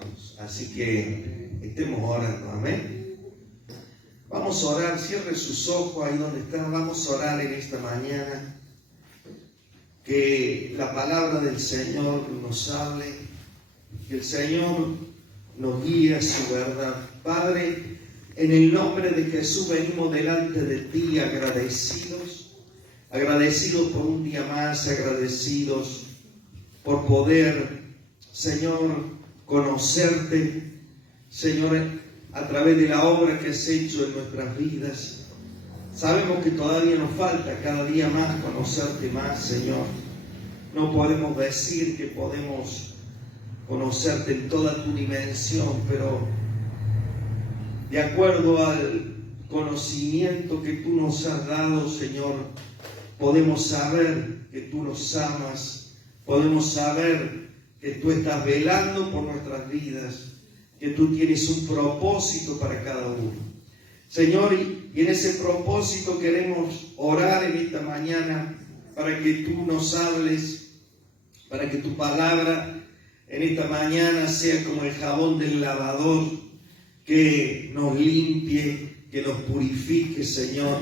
oramos. Así que estemos orando, amén. Vamos a orar, cierre sus ojos ahí donde están. Vamos a orar en esta mañana. Que la palabra del Señor nos hable, que el Señor nos guíe a su verdad. Padre, en el nombre de Jesús venimos delante de ti agradecidos por un día más, agradecidos por poder, Señor, conocerte, Señor, a través de la obra que has hecho en nuestras vidas. Sabemos que todavía nos falta cada día más conocerte más, Señor. No podemos decir que podemos conocerte en toda tu dimensión, pero de acuerdo al conocimiento que tú nos has dado, Señor, podemos saber que tú nos amas, podemos saber que tú estás velando por nuestras vidas, que tú tienes un propósito para cada uno. Señor, y en ese propósito queremos orar en esta mañana para que tú nos hables, para que tu palabra en esta mañana sea como el jabón del lavador, que nos limpie, que nos purifique, Señor.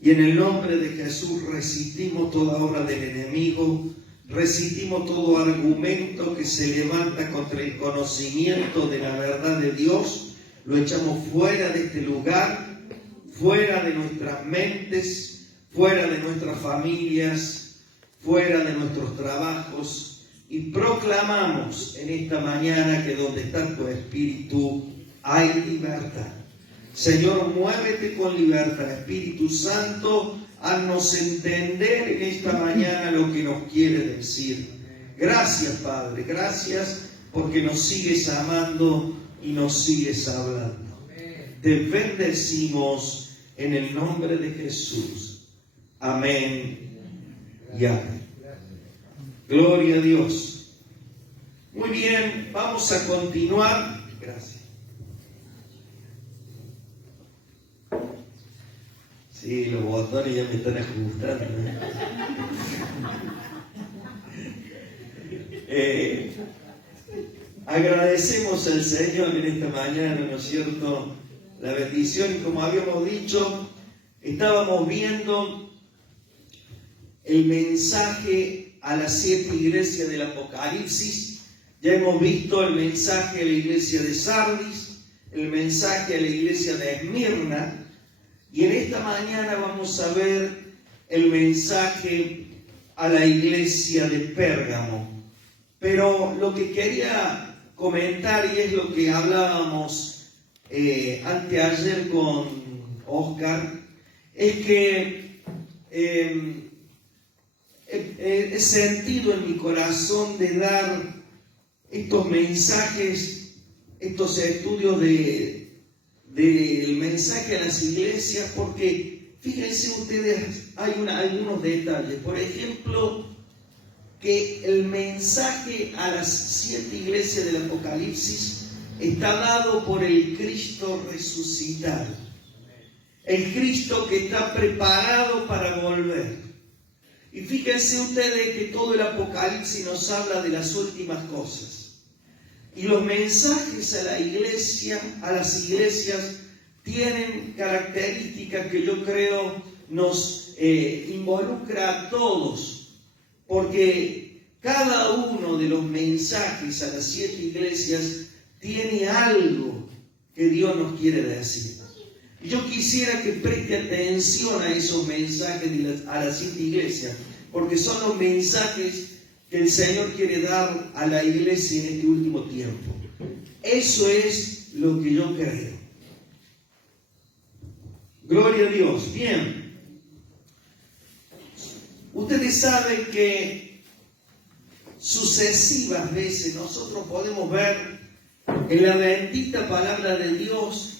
Y en el nombre de Jesús resistimos toda obra del enemigo, resistimos todo argumento que se levanta contra el conocimiento de la verdad de Dios. Lo echamos fuera de este lugar, fuera de nuestras mentes, fuera de nuestras familias, fuera de nuestros trabajos, y proclamamos en esta mañana que donde está tu Espíritu hay libertad. Señor, muévete con libertad. Espíritu Santo, haznos entender en esta mañana lo que nos quiere decir. Gracias, Padre, gracias porque nos sigues amando y nos sigues hablando. Te bendecimos en el nombre de Jesús. Amén y amén. Gloria a Dios. Muy bien, vamos a continuar. Gracias. Sí, los botones ya me están ajustando. Agradecemos al Señor en esta mañana, ¿no es cierto?, la bendición. Y como habíamos dicho, estábamos viendo el mensaje a las 7 iglesias del Apocalipsis. Ya hemos visto el mensaje a la iglesia de Sardis, el mensaje a la iglesia de Esmirna, y en esta mañana vamos a ver el mensaje a la iglesia de Pérgamo. Pero lo que quería comentar, y es lo que hablábamos anteayer con Oscar, es que he sentido en mi corazón de dar estos mensajes, estos estudios del mensaje a las iglesias, porque fíjense ustedes, hay algunos detalles. Por ejemplo, que el mensaje a las 7 iglesias del Apocalipsis está dado por el Cristo resucitado, el Cristo que está preparado para volver. Y fíjense ustedes que todo el Apocalipsis nos habla de las últimas cosas. Y los mensajes a la iglesia, a las iglesias, tienen características que yo creo nos involucra a todos. Porque cada uno de los mensajes a las 7 iglesias tiene algo que Dios nos quiere decir. Y yo quisiera que preste atención a esos mensajes a las 7 iglesias, porque son los mensajes que el Señor quiere dar a la iglesia en este último tiempo. Eso es lo que yo creo. Gloria a Dios. Bien. Ustedes saben que sucesivas veces nosotros podemos ver en la bendita palabra de Dios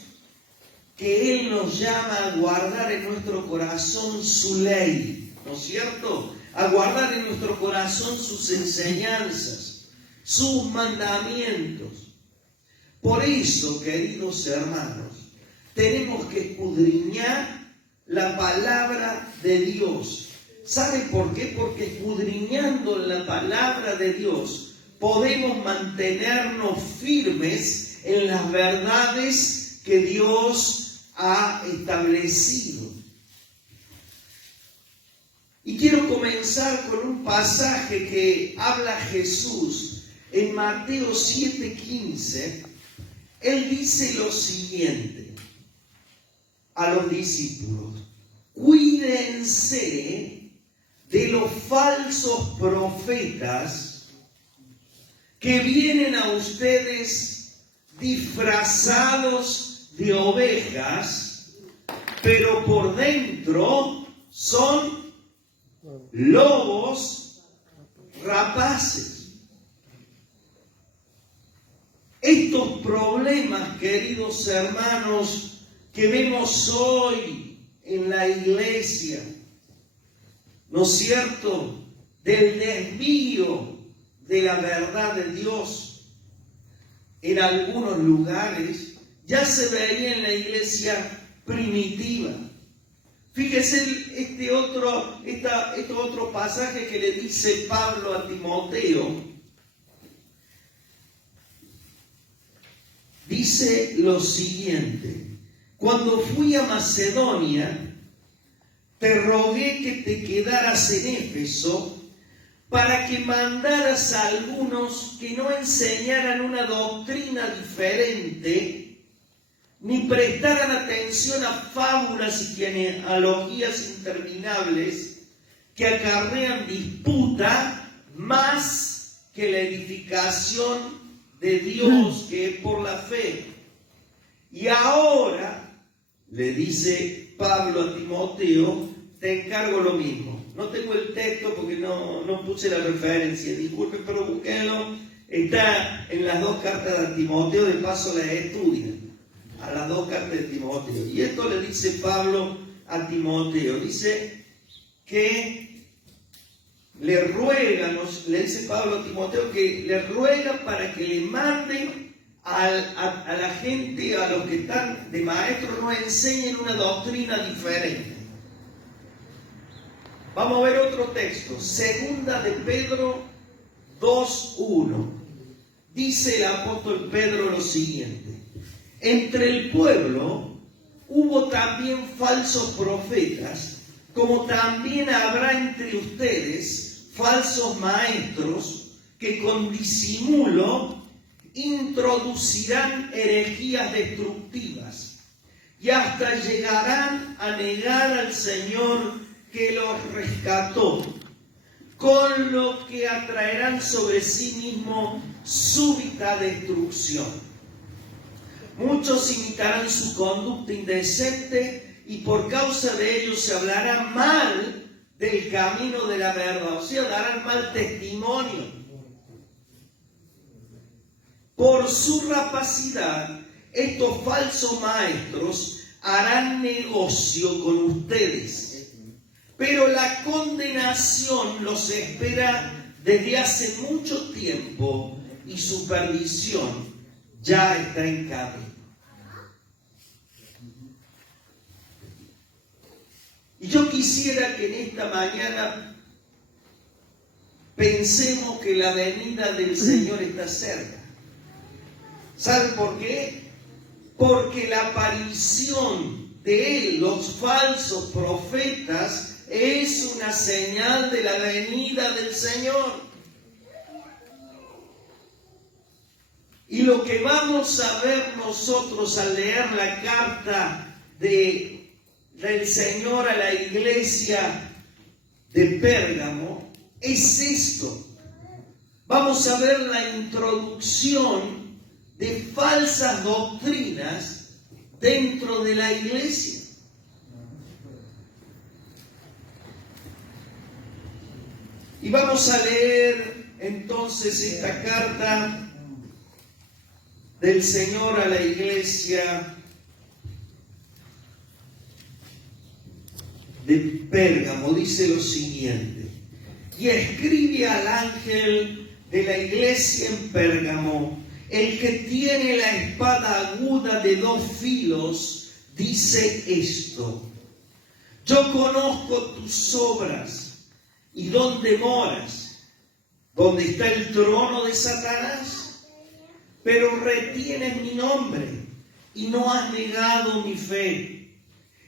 que Él nos llama a guardar en nuestro corazón su ley, ¿no es cierto? A guardar en nuestro corazón sus enseñanzas, sus mandamientos. Por eso, queridos hermanos, tenemos que escudriñar la palabra de Dios. ¿Saben por qué? Porque escudriñando la palabra de Dios podemos mantenernos firmes en las verdades que Dios ha establecido. Y quiero comenzar con un pasaje que habla Jesús en Mateo 7:15. Él dice lo siguiente a los discípulos: cuídense de los falsos profetas que vienen a ustedes disfrazados de ovejas, pero por dentro son lobos rapaces. Estos problemas, queridos hermanos, que vemos hoy en la iglesia, ¿no es cierto?, del desvío de la verdad de Dios en algunos lugares, ya se veía en la iglesia primitiva. Fíjese este otro pasaje que le dice Pablo a Timoteo. Dice lo siguiente: cuando fui a Macedonia, te rogué que te quedaras en Éfeso para que mandaras a algunos que no enseñaran una doctrina diferente, ni prestaran atención a fábulas y genealogías interminables que acarrean disputa más que la edificación de Dios, que es por la fe. Y ahora, le dice Pablo a Timoteo, te encargo lo mismo. No tengo el texto porque no puse la referencia, disculpen, pero búsquenlo. Está en las dos cartas de Timoteo, de paso las estudian, a las dos cartas de Timoteo. Y esto le dice Pablo a Timoteo, dice que le dice Pablo a Timoteo que le ruega para que le mande a la gente, a los que están de maestros, no enseñen una doctrina diferente. Vamos a ver otro texto, segunda de Pedro 2:1. Dice el apóstol Pedro lo siguiente: entre el pueblo hubo también falsos profetas, como también habrá entre ustedes falsos maestros que con disimulo introducirán herejías destructivas y hasta llegarán a negar al Señor que los rescató, con lo que atraerán sobre sí mismo súbita destrucción. Muchos imitarán su conducta indecente y por causa de ello se hablará mal del camino de la verdad, o sea, darán mal testimonio. Por su rapacidad, estos falsos maestros harán negocio con ustedes, pero la condenación los espera desde hace mucho tiempo y su perdición ya está en camino. Y yo quisiera que en esta mañana pensemos que la venida del Señor está cerca. ¿Saben por qué? Porque la aparición de Él, los falsos profetas, es una señal de la venida del Señor. Y lo que vamos a ver nosotros al leer la carta del Señor a la iglesia de Pérgamo es esto. Vamos a ver la introducción de falsas doctrinas dentro de la iglesia. Y vamos a leer entonces esta carta del Señor a la iglesia de Pérgamo. Dice lo siguiente: y escribe al ángel de la iglesia en Pérgamo, el que tiene la espada aguda de 2 filos, dice esto: yo conozco tus obras y dónde moras, donde está el trono de Satanás, pero retienes mi nombre y no has negado mi fe,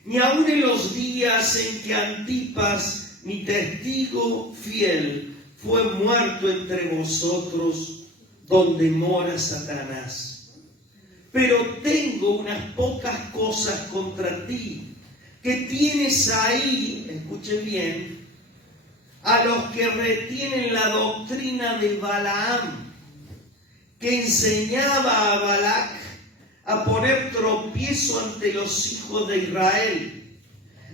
ni aun en los días en que Antipas, mi testigo fiel, fue muerto entre vosotros, donde mora Satanás. Pero tengo unas pocas cosas contra ti, que tienes ahí, escuchen bien, a los que retienen la doctrina de Balaam, que enseñaba a Balac a poner tropiezo ante los hijos de Israel,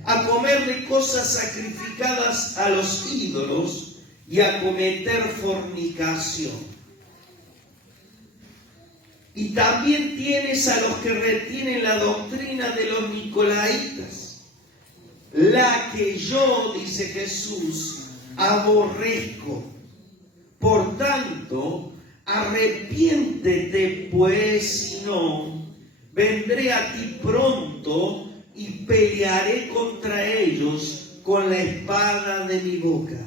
a comer de cosas sacrificadas a los ídolos y a cometer fornicación. Y también tienes a los que retienen la doctrina de los nicolaitas, la que yo, dice Jesús, aborrezco. Por tanto, arrepiéntete, pues, si no, vendré a ti pronto y pelearé contra ellos con la espada de mi boca.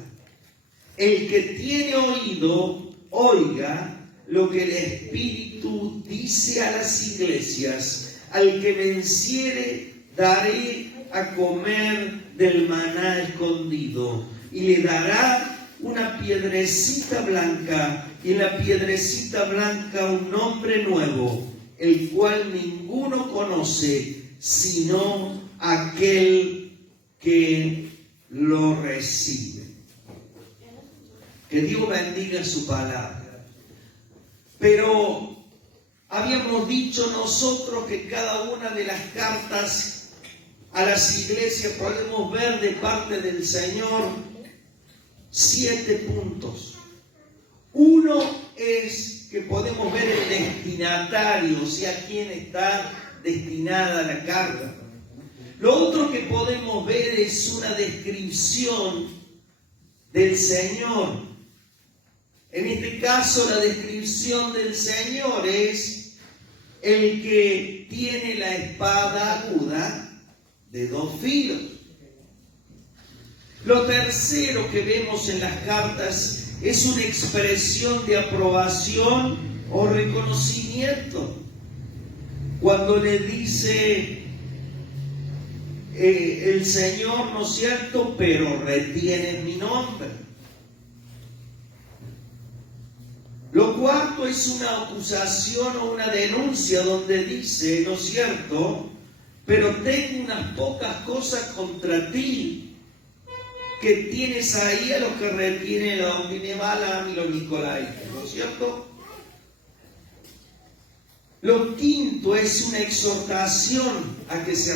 El que tiene oído, oiga lo que el Espíritu dice a las iglesias. Al que venciere, daré a comer del maná escondido, y le dará una piedrecita blanca, y en la piedrecita blanca un nombre nuevo, el cual ninguno conoce, sino aquel que lo recibe. Que Dios bendiga su palabra. Pero habíamos dicho nosotros que cada una de las cartas a las iglesias podemos ver de parte del Señor 7 puntos. Uno es que podemos ver el destinatario, o sea, a quién está destinada la carta. Lo otro que podemos ver es una descripción del Señor. En este caso, la descripción del Señor es el que tiene la espada aguda de 2 filos. Lo tercero que vemos en las cartas es una expresión de aprobación o reconocimiento. Cuando le dice el Señor, ¿no es cierto?, pero retiene mi nombre. Lo cuarto es una acusación o una denuncia donde dice, ¿no es cierto?, pero tengo unas pocas cosas contra ti, que tienes ahí a los que retienen la doctrina de Balaam y los nicolaitas, ¿no es cierto? Lo quinto es una exhortación a que se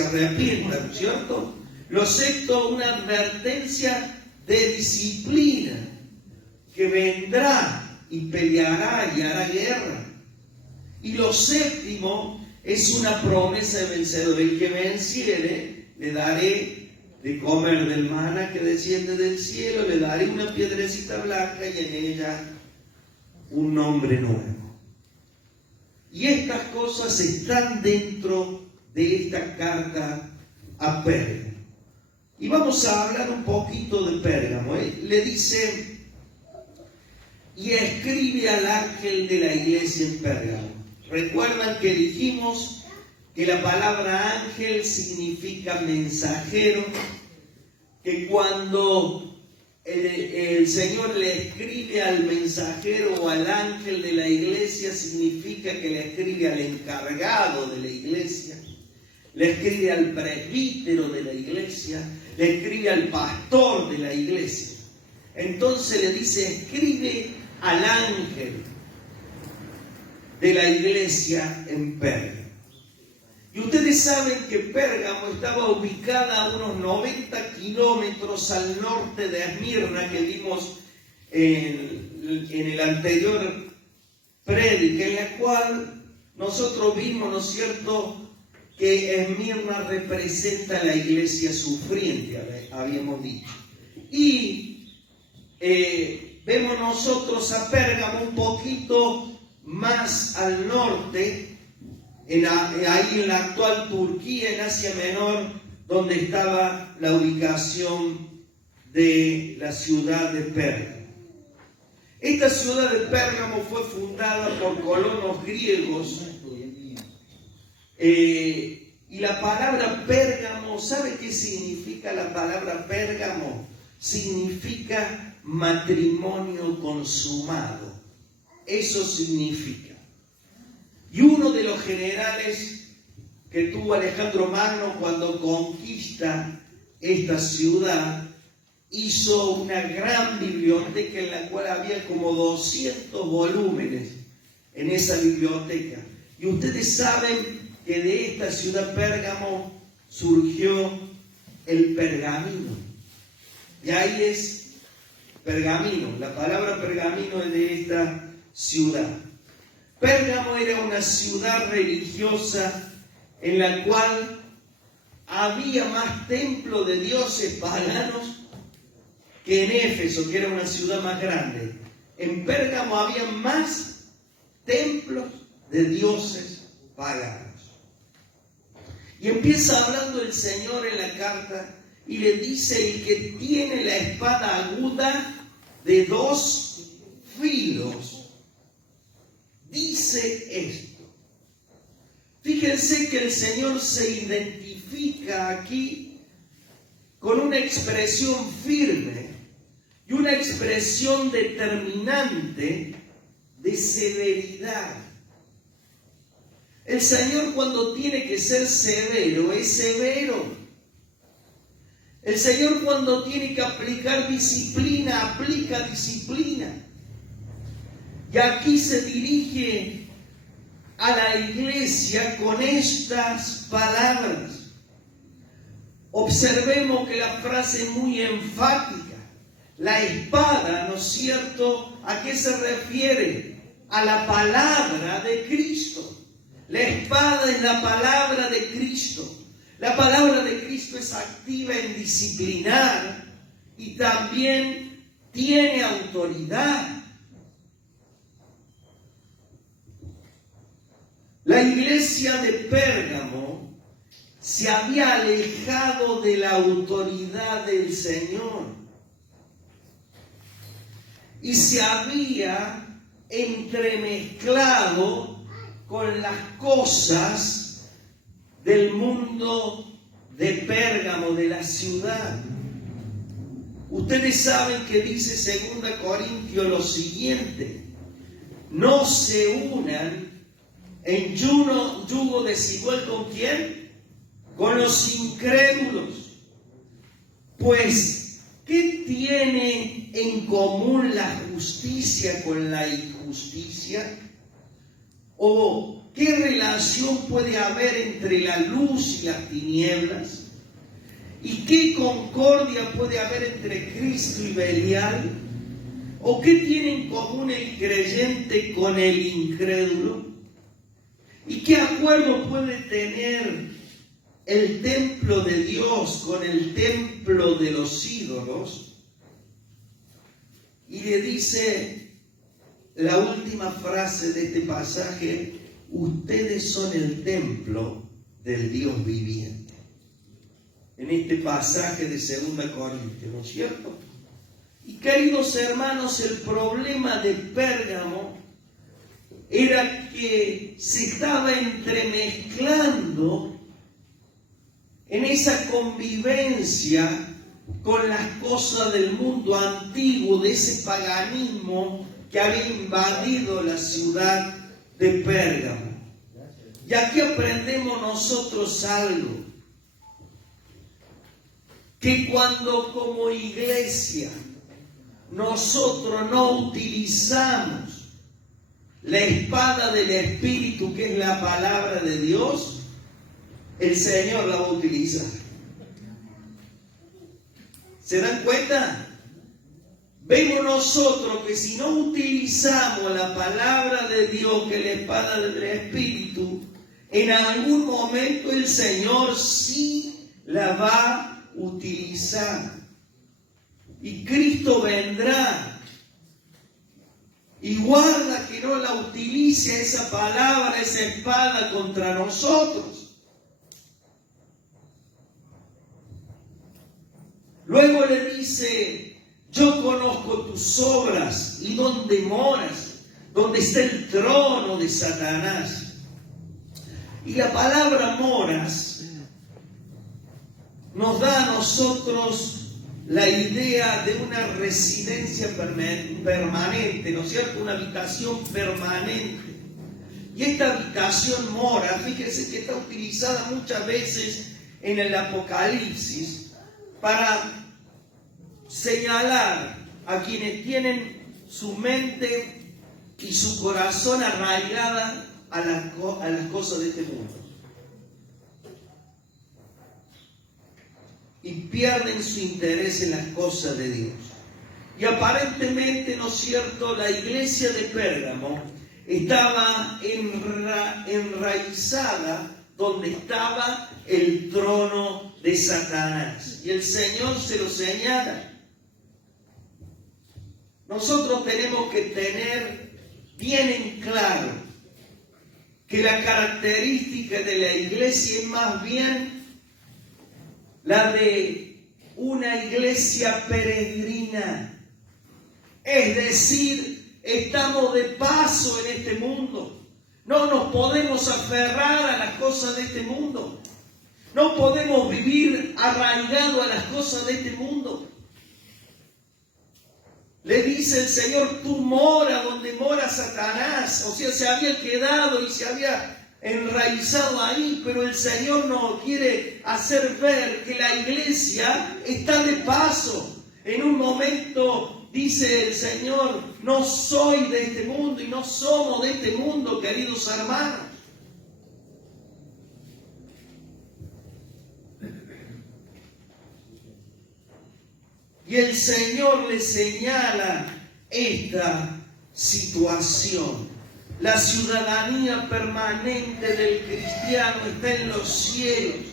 arrepienta, ¿no es cierto? Lo sexto, una advertencia de disciplina, que vendrá y peleará y hará guerra. Y lo séptimo es una promesa de vencedor. El que venciere, le daré de comer del maná que desciende del cielo, le daré una piedrecita blanca y en ella un nombre nuevo. Y estas cosas están dentro de esta carta a Pérgamo. Y vamos a hablar un poquito de Pérgamo. Le dice, y escribe al ángel de la iglesia en Pérgamo. Recuerdan que dijimos que la palabra ángel significa mensajero, que cuando el Señor le escribe al mensajero o al ángel de la iglesia, significa que le escribe al encargado de la iglesia, le escribe al presbítero de la iglesia, le escribe al pastor de la iglesia. Entonces le dice, escribe al ángel de la iglesia en Pérgamo. Y ustedes saben que Pérgamo estaba ubicada a unos 90 kilómetros al norte de Esmirna, que vimos en el anterior prédica, en la cual nosotros vimos, ¿no es cierto?, que Esmirna representa a la iglesia sufriente, habíamos dicho. Y vemos nosotros a Pérgamo un poquito más al norte, ahí en la actual Turquía, en Asia Menor, donde estaba la ubicación de la ciudad de Pérgamo. Esta ciudad de Pérgamo fue fundada por colonos griegos. Y la palabra Pérgamo, ¿sabe qué significa la palabra Pérgamo? Significa matrimonio consumado. Eso significa. Y uno de los generales que tuvo Alejandro Magno cuando conquista esta ciudad, hizo una gran biblioteca en la cual había como 200 volúmenes en esa biblioteca. Y ustedes saben que de esta ciudad Pérgamo surgió el pergamino. Y ahí es pergamino, la palabra pergamino es de esta ciudad. Pérgamo era una ciudad religiosa en la cual había más templos de dioses paganos que en Éfeso, que era una ciudad más grande. En Pérgamo había más templos de dioses paganos. Y empieza hablando el Señor en la carta y le dice: el que tiene la espada aguda de 2 filos, dice esto. Fíjense que el Señor se identifica aquí con una expresión firme y una expresión determinante de severidad. El Señor, cuando tiene que ser severo, es severo. El Señor, cuando tiene que aplicar disciplina, aplica disciplina. Y aquí se dirige a la iglesia con estas palabras. Observemos que la frase es muy enfática. La espada, ¿no es cierto?, ¿a qué se refiere? A la palabra de Cristo. La espada es la palabra de Cristo. La palabra de Cristo es activa en disciplinar y también tiene autoridad. La iglesia de Pérgamo se había alejado de la autoridad del Señor y se había entremezclado con las cosas del mundo de Pérgamo, de la ciudad. Ustedes saben que dice 2 Corintios lo siguiente: no se unan en yugo desigual. ¿Con quién? Con los incrédulos. Pues, ¿qué tiene en común la justicia con la injusticia? ¿O qué relación puede haber entre la luz y las tinieblas? ¿Y qué concordia puede haber entre Cristo y Belial? ¿O qué tiene en común el creyente con el incrédulo? ¿Y qué acuerdo puede tener el templo de Dios con el templo de los ídolos? Y le dice la última frase de este pasaje: ustedes son el templo del Dios viviente. En este pasaje de 2 Corintios, ¿no es cierto? Y queridos hermanos, el problema de Pérgamo era que se estaba entremezclando en esa convivencia con las cosas del mundo antiguo, de ese paganismo que había invadido la ciudad de Pérgamo. Y aquí aprendemos nosotros algo, que cuando como iglesia nosotros no utilizamos la espada del Espíritu, que es la palabra de Dios, el Señor la va a utilizar. ¿Se dan cuenta? Vemos nosotros que si no utilizamos la palabra de Dios, que es la espada del Espíritu, en algún momento el Señor sí la va a utilizar. Y Cristo vendrá. Y guarda que no la utilice esa palabra, esa espada contra nosotros. Luego le dice: Yo conozco tus obras y dónde moras, donde está el trono de Satanás. Y la palabra moras nos da a nosotros la idea de una residencia permanente, ¿no es cierto? Una habitación permanente. Y esta habitación mora, fíjense que está utilizada muchas veces en el Apocalipsis para señalar a quienes tienen su mente y su corazón arraigada a las cosas de este mundo. Y pierden su interés en las cosas de Dios. Y aparentemente, ¿no es cierto?, la iglesia de Pérgamo estaba enraizada donde estaba el trono de Satanás. Y el Señor se lo señala. Nosotros tenemos que tener bien en claro que la característica de la iglesia es más bien la de una iglesia peregrina. Es decir, estamos de paso en este mundo. No nos podemos aferrar a las cosas de este mundo. No podemos vivir arraigados a las cosas de este mundo. Le dice el Señor, tú mora donde mora Satanás. O sea, se había quedado y se había enraizado ahí, pero el Señor nos quiere hacer ver que la iglesia está de paso. En un momento dice el Señor, no soy de este mundo y no somos de este mundo, queridos hermanos. Y el Señor le señala esta situación. La ciudadanía permanente del cristiano está en los cielos.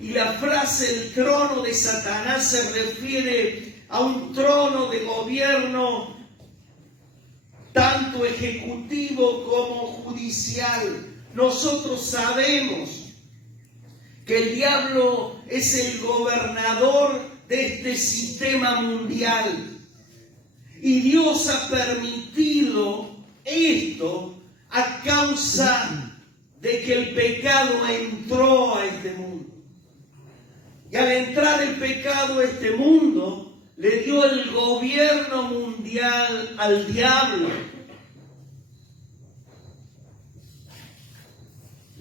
Y la frase el trono de Satanás se refiere a un trono de gobierno tanto ejecutivo como judicial. Nosotros sabemos que el diablo es el gobernador de este sistema mundial. Y Dios ha permitido esto a causa de que el pecado entró a este mundo. Y al entrar el pecado a este mundo, le dio el gobierno mundial al diablo.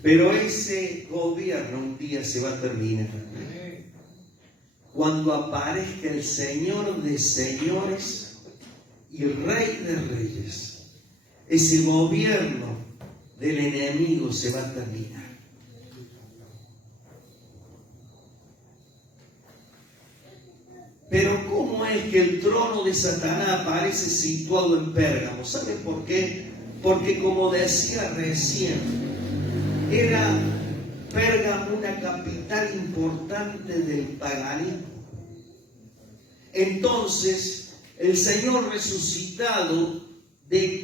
Pero ese gobierno un día se va a terminar. Cuando aparezca el Señor de señores y el Rey de reyes, ese gobierno del enemigo se va a terminar. Pero ¿cómo es que el trono de Satanás aparece situado en Pérgamo? ¿Saben por qué? Porque como decía recién, era Pérgamo una capital importante del paganismo. Entonces, el Señor resucitado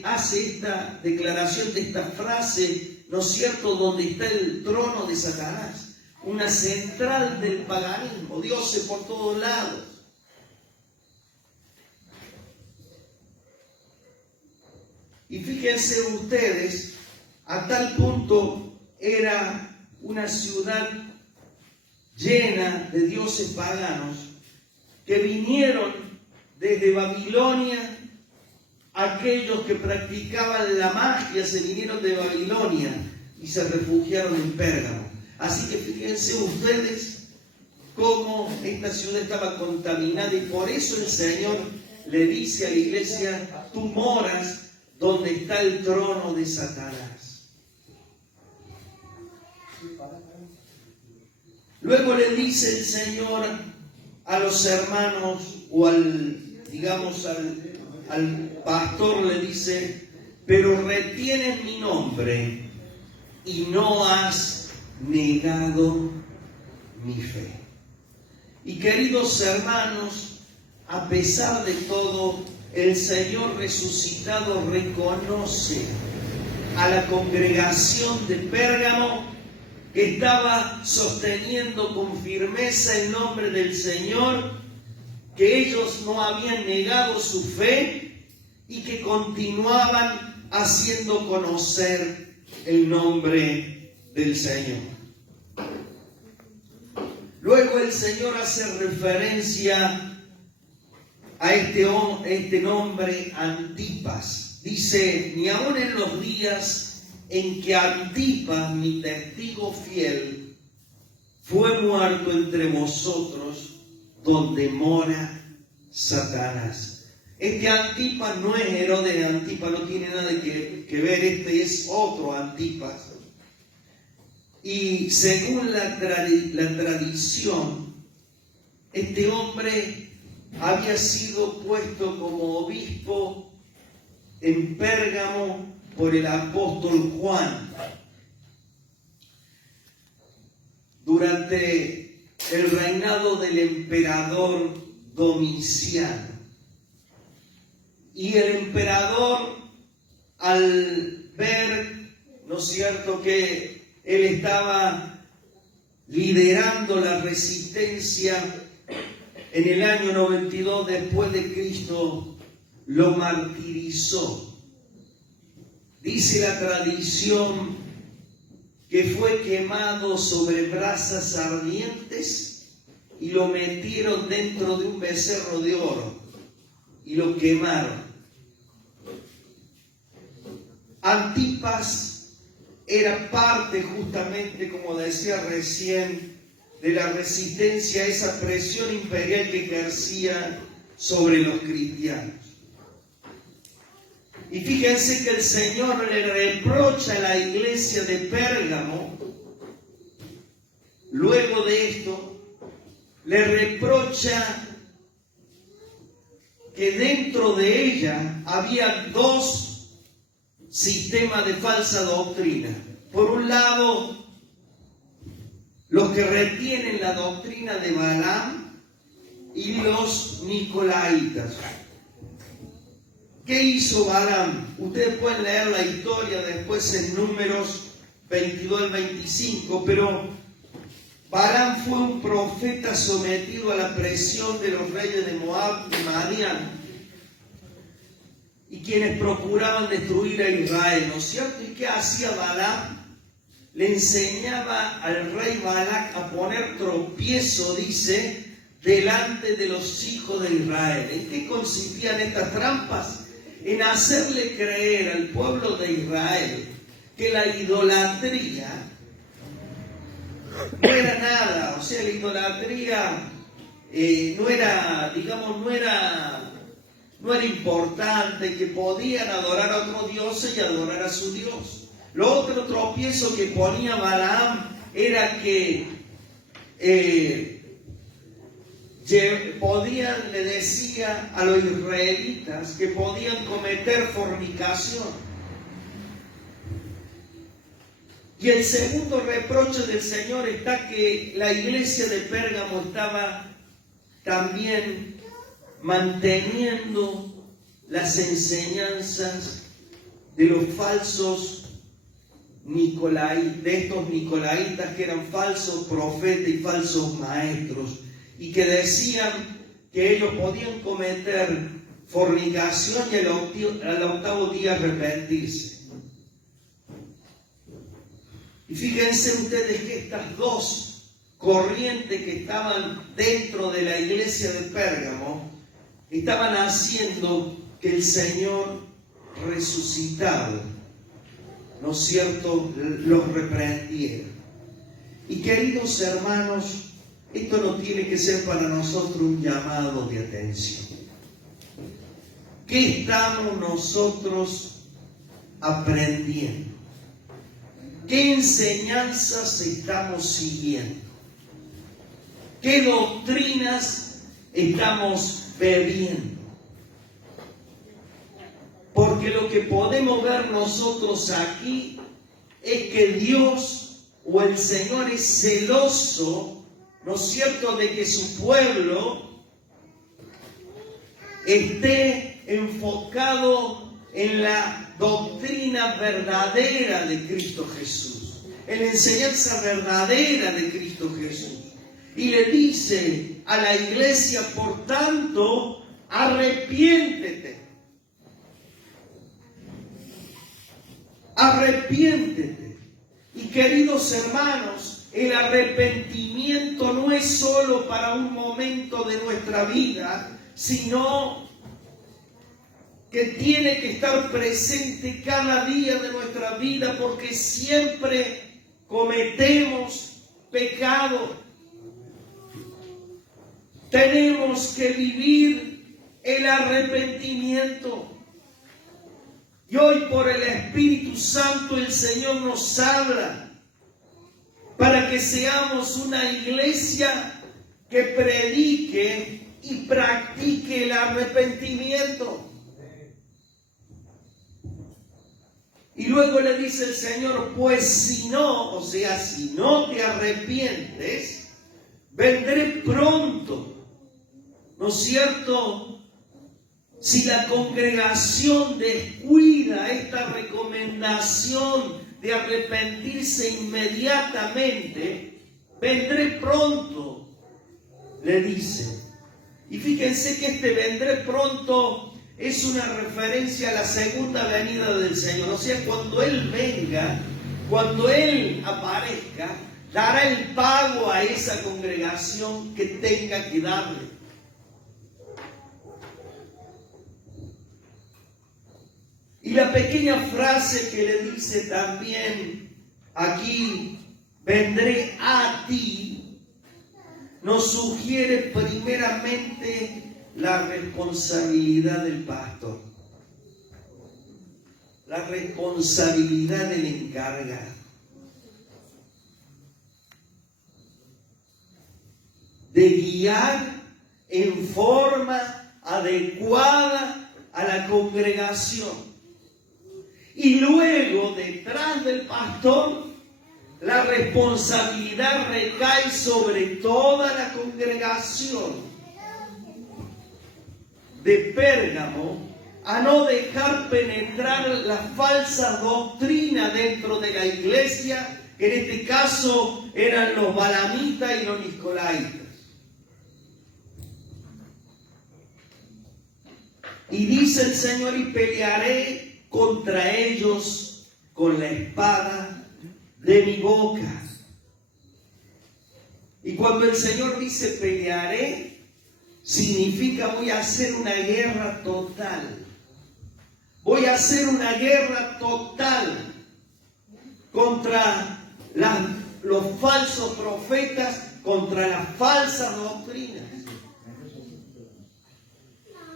hace esta declaración de esta frase, ¿no es cierto?, donde está el trono de Satanás, una central del paganismo, dioses por todos lados. Y fíjense ustedes, a tal punto era una ciudad llena de dioses paganos que vinieron desde Babilonia. Aquellos que practicaban la magia se vinieron de Babilonia y se refugiaron en Pérgamo. Así que fíjense ustedes cómo esta ciudad estaba contaminada, y por eso el Señor le dice a la iglesia, tú moras donde está el trono de Satanás. Luego le dice el Señor a los hermanos, o al pastor le dice, pero retienes mi nombre y no has negado mi fe. Y queridos hermanos, a pesar de todo, el Señor resucitado reconoce a la congregación de Pérgamo que estaba sosteniendo con firmeza el nombre del Señor, que ellos no habían negado su fe y que continuaban haciendo conocer el nombre del Señor. Luego el Señor hace referencia a este nombre Antipas. Dice, ni aun en los días en que Antipas, mi testigo fiel, fue muerto entre vosotros, donde mora Satanás. Este Antipas no es Herodes Antipas, no tiene nada que ver, este es otro Antipas. Y según la tradición, este hombre había sido puesto como obispo en Pérgamo por el apóstol Juan. Durante el reinado del emperador Domiciano. Y el emperador, al ver, ¿no es cierto?, que él estaba liderando la resistencia en el año 92 después de Cristo, lo martirizó. Dice la tradición que fue quemado sobre brasas ardientes y lo metieron dentro de un becerro de oro y lo quemaron. Antipas era parte justamente, como decía recién, de la resistencia a esa presión imperial que ejercía sobre los cristianos. Y fíjense que el Señor le reprocha a la iglesia de Pérgamo, luego de esto, le reprocha que dentro de ella había dos sistemas de falsa doctrina. Por un lado, los que retienen la doctrina de Balaam y los nicolaitas. ¿Qué hizo Balaam? Ustedes pueden leer la historia después en Números 22 al 25, pero Balaam fue un profeta sometido a la presión de los reyes de Moab y Madián, y quienes procuraban destruir a Israel, ¿no es cierto? ¿Y qué hacía Balaam? Le enseñaba al rey Balac a poner tropiezo, dice, delante de los hijos de Israel. ¿En qué consistían estas trampas? En hacerle creer al pueblo de Israel que la idolatría no era nada, o sea, la idolatría no era importante, que podían adorar a otro dios y adorar a su Dios. Lo otro tropiezo que ponía Balaam era que le decía a los israelitas que podían cometer fornicación. Y el segundo reproche del Señor está que la iglesia de Pérgamo estaba también manteniendo las enseñanzas de los falsos de estos nicolaitas, que eran falsos profetas y falsos maestros, y que decían que ellos podían cometer fornicación y al octavo día arrepentirse. Y fíjense ustedes que estas dos corrientes que estaban dentro de la iglesia de Pérgamo estaban haciendo que el Señor resucitado, ¿no es cierto?, los reprendiera. Y queridos hermanos, esto no tiene que ser para nosotros un llamado de atención. ¿Qué estamos nosotros aprendiendo? ¿Qué enseñanzas estamos siguiendo? ¿Qué doctrinas estamos bebiendo? Porque lo que podemos ver nosotros aquí es que Dios o el Señor es celoso, ¿no es cierto?, de que su pueblo esté enfocado en la doctrina verdadera de Cristo Jesús, en la enseñanza verdadera de Cristo Jesús. Y le dice a la iglesia, por tanto, arrepiéntete. Arrepiéntete. Y queridos hermanos, el arrepentimiento no es solo para un momento de nuestra vida, sino que tiene que estar presente cada día de nuestra vida, porque siempre cometemos pecado. Tenemos que vivir el arrepentimiento. Y hoy por el Espíritu Santo el Señor nos habla para que seamos una iglesia que predique y practique el arrepentimiento. Y luego le dice el Señor, pues si no, o sea, si no te arrepientes, vendré pronto. ¿No es cierto? Si la congregación descuida esta recomendación de arrepentirse inmediatamente, vendré pronto, le dice. Y fíjense que este vendré pronto es una referencia a la segunda venida del Señor. O sea, cuando Él venga, cuando Él aparezca, dará el pago a esa congregación que tenga que darle. Y la pequeña frase que le dice también aquí, vendré a ti, nos sugiere primeramente la responsabilidad del pastor, la responsabilidad del encargado. De guiar en forma adecuada a la congregación. Y luego, detrás del pastor, la responsabilidad recae sobre toda la congregación de Pérgamo a no dejar penetrar la falsa doctrina dentro de la iglesia, que en este caso eran los balamitas y los nicolaitas. Y dice el Señor, y pelearé contra ellos con la espada de mi boca. Y cuando el Señor dice pelearé, significa voy a hacer una guerra total. Voy a hacer una guerra total contra los falsos profetas, contra las falsas doctrinas.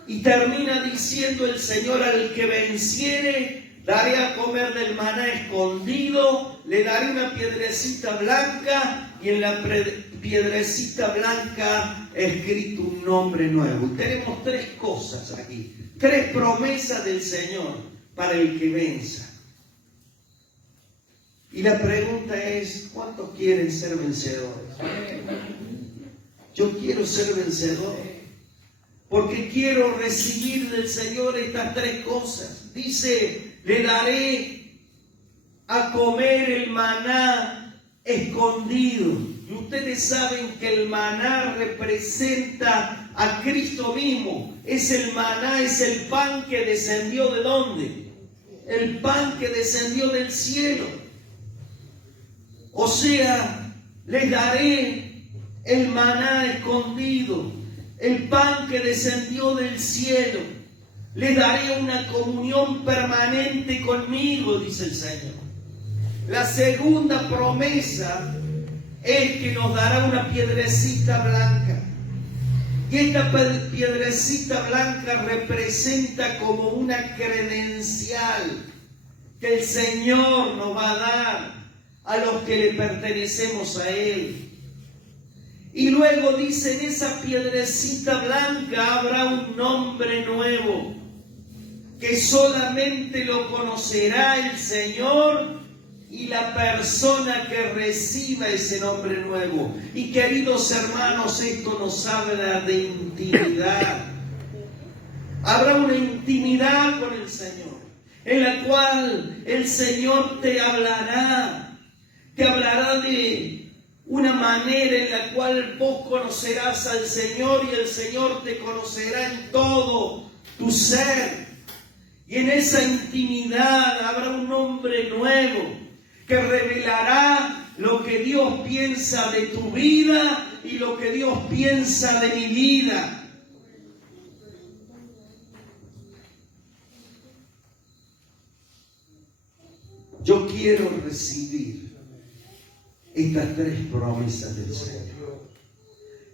Y termina diciendo el Señor, al que venciere, daré a comer del maná escondido, le daré una piedrecita blanca, y en la piedrecita blanca escrito un nombre nuevo. Y tenemos tres cosas aquí, tres promesas del Señor para el que venza. Y la pregunta es, ¿cuántos quieren ser vencedores? Yo quiero ser vencedor, porque quiero recibir del Señor estas tres cosas. Dice, le daré a comer el maná escondido. Y ustedes saben que el maná representa a Cristo mismo. Es el maná, es el pan que descendió ¿de dónde? El pan que descendió del cielo. O sea, les daré el maná escondido, el pan que descendió del cielo. Les daré una comunión permanente conmigo, dice el Señor. La segunda promesa es que nos dará una piedrecita blanca. Y esta piedrecita blanca representa como una credencial que el Señor nos va a dar a los que le pertenecemos a Él. Y luego dice, en esa piedrecita blanca habrá un nombre nuevo, que solamente lo conocerá el Señor y la persona que reciba ese nombre nuevo. Y queridos hermanos, esto nos habla de intimidad. Habrá una intimidad con el Señor, en la cual el Señor te hablará de una manera en la cual vos conocerás al Señor y el Señor te conocerá en todo tu ser. Y en esa intimidad habrá un hombre nuevo que revelará lo que Dios piensa de tu vida y lo que Dios piensa de mi vida. Yo quiero recibir estas tres promesas del Señor: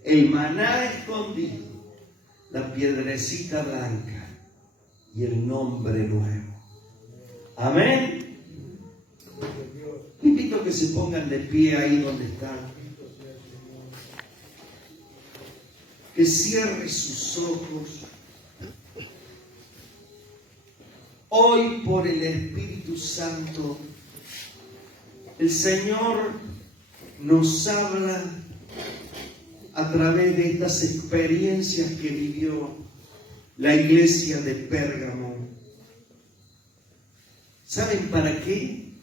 el maná escondido, la piedrecita blanca y el nombre nuevo. Amén. Invito a que se pongan de pie ahí donde están, que cierre sus ojos. Hoy, por el Espíritu Santo, el Señor nos habla a través de estas experiencias que vivió la iglesia de Pérgamo. ¿Saben para qué?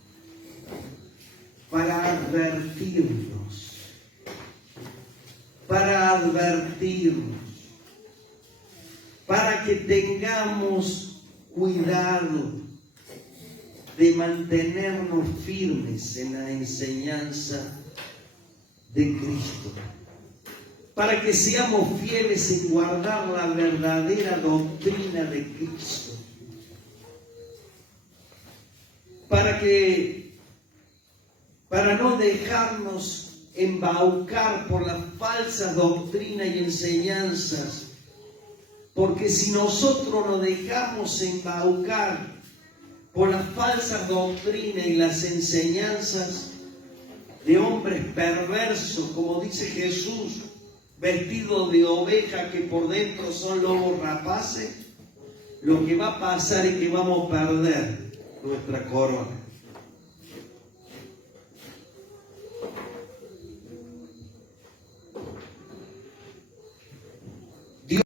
Para advertirnos, para que tengamos cuidado de mantenernos firmes en la enseñanza de Cristo, para que seamos fieles en guardar la verdadera doctrina de Cristo, para no dejarnos embaucar por las falsas doctrinas y enseñanzas. Porque si nosotros nos dejamos embaucar por las falsas doctrinas y las enseñanzas de hombres perversos, como dice Jesús, vestidos de oveja que por dentro son lobos rapaces, lo que va a pasar es que vamos a perder nuestra corona.